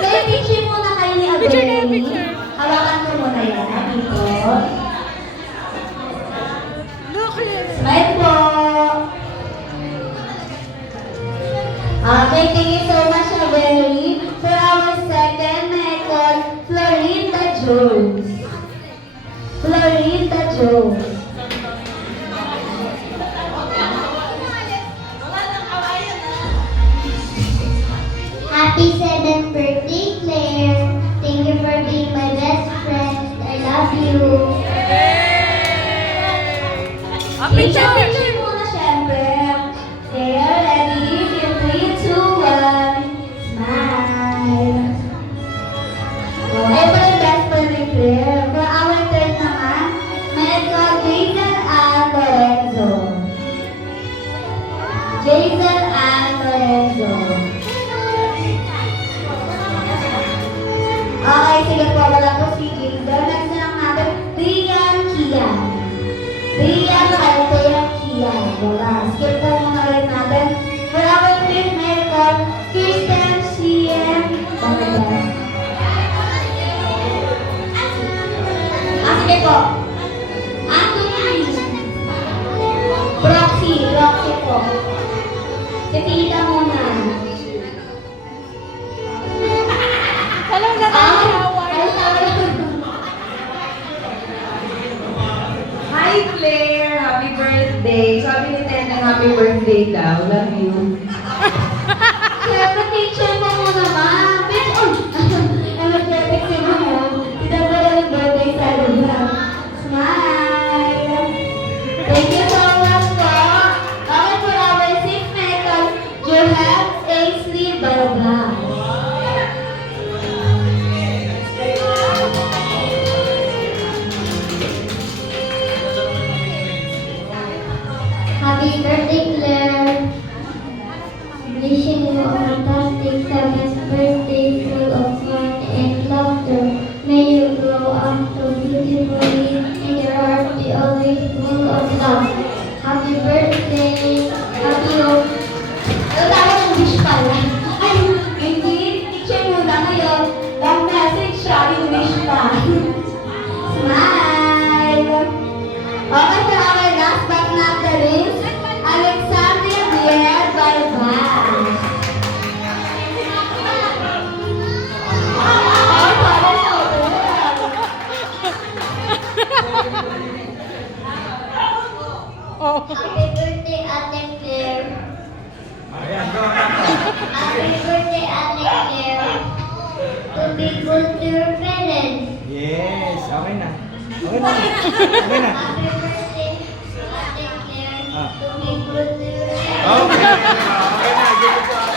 Kaya picture muna kayo ni Abel. Hawakan ko muna yan. Dito. Smile po. Okay, thank you so much, Abel. For our second, may I call Florinda Jones. Florinda Jones. Happy 7th birthday, Claire. Thank you for being my best friend. I love you. Picture muna, syempre. Okay, ready? 3, 2, 1. Smile. Oh, ito yung best friend ni Claire. For our third naman, may call Jason and Lorenzo. Jason and Lorenzo. Okay, sige po. Wala po si Jason. Next na lang natin, Rian Kian. Rian Altea Kian. Wala. Skip po muna rin natin. For our fifth, may call Kirsten Cien. Bakit yan? Sige po. Anthony. Roxy po. Si Tita muna. Alam na Hi Claire! Happy birthday! Sabi ni Tena, happy birthday daw. Love you. Siyempre, teacher mo muna, ma'am. Bitch, oh! Energetic si ma'am. Tidak ba yung birthday sa lugar? Smile! Thank you so much po. Okay, for our sixth method, you have Ainsley Balga. Happy birthday, Claire. Wishing you a fantastic 7th birthday full of fun and laughter. May you grow up so beautifully and your heart be always full of love. Happy birthday. Happy hope. Tayo ng wish pala. Ay, hindi. Teacher muna ngayon. Long message siya, yung wish pa. Smile! Okay, for our last but not the least, Alexandria Bier Balbas. Ay, parang ito. Happy birthday, Ate Claire. Happy birthday, Ate Claire. To be good to your parents. Yes, okay na. Okay na. Okay na. Happy birthday, Ate Claire. Ah. To be good to your parents. Okay. Okay na. Dito po.